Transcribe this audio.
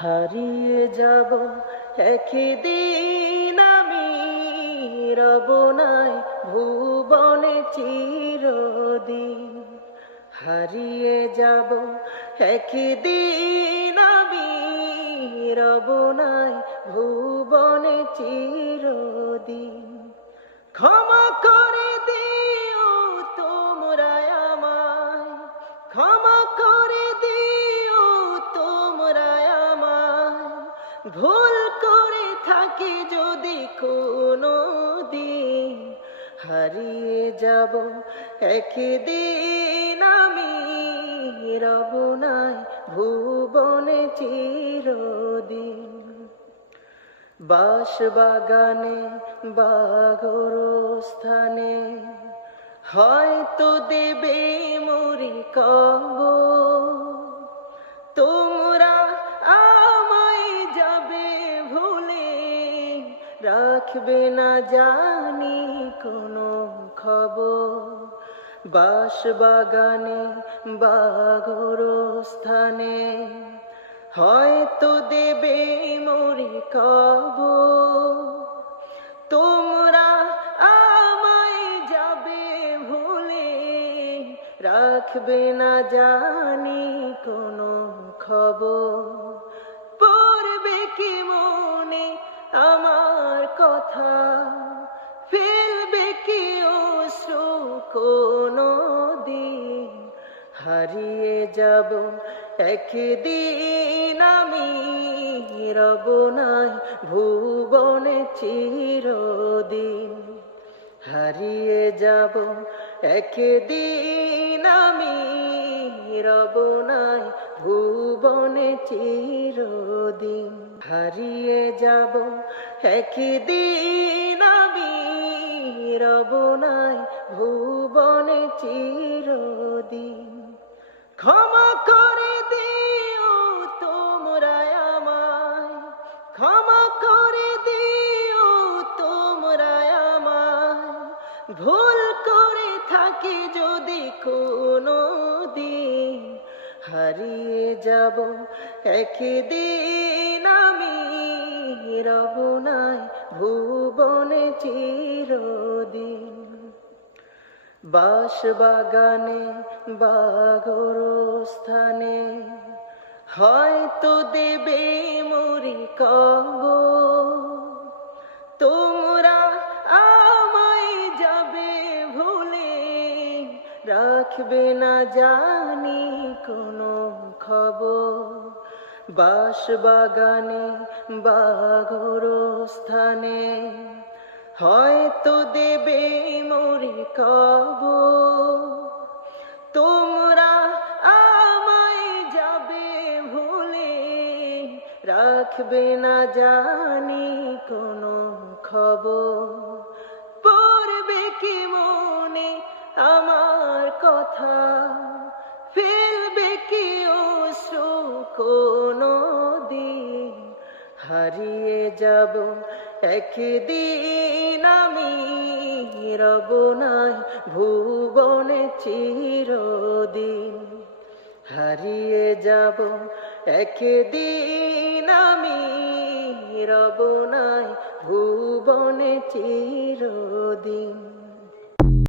হারিয়ে যাব একদিন আমি, রব নাই ভুবনে চিরদিন। হারিয়ে যাব একদিন আমি, রব নাই ভুবনে চিরদিন। ক্ষমা করে দিও তোমরা আমায়, ক্ষমা করে দিও তোমরা আমায়, ভুল করে থাকি যদি কোনো দিন। হারিয়ে যাব একদিন আমি, রব নাই ভুবনে চিরদিন। বাঁশবাগানে বা গোরস্থানে হয়তো দেবে মরি কবর। তোমরা আমায় যাবে ভুলে, রাখবে না জানি কোনো খবর। বাঁশবাগানে বা গোরস্থানে হয়তো দেবে মরি কবর। তোমরা আমায় যাবে ভুলে, রাখবে না জানি কোনো খবর। পড়বে কি মনে আমার কথা, ফেলবে কি অশ্রু কোনো দিন। হারিয়ে যাব একদিন আমি, রব নাই ভুবনে চিরদিন। হারিয়ে যাব একদিন আমি, রব নাই ভুবনে চিরদিন। হারিয়ে যাব একদিন আমি, রব নাই ভুবনে চিরদিন। ক্ষমা করে দিও তোমরা আমায়, ক্ষমা করে দিও তোমরা আমায়, ভুল করে থাকি যদি কোনো দিন। হারিয়ে যাব একদিন আমি, রব নাই ভুবনে চিরদিন। বাঁশবাগানে বা গোরস্থানে হয়তো দেবে মরি কবর। তোমরা আমায় যাবে ভুলে, রাখবে না জানি কোনো খবর। বাঁশবাগানে বা গোরস্থানে হয়তো দেবে মরি কবর। তোমরা আমায় যাবে ভুলে, রাখবে না জানি কোনো খবর। পড়বে কি মনে আমার কথা, ফেলবে কি অশ্রু কোনো দিন। হারিয়ে যাব একদিন আমি, রব নাই ভুবনে চিরদিন। হারিয়ে যাব একদিন আমি, রব নাই ভুবনে চিরদিন।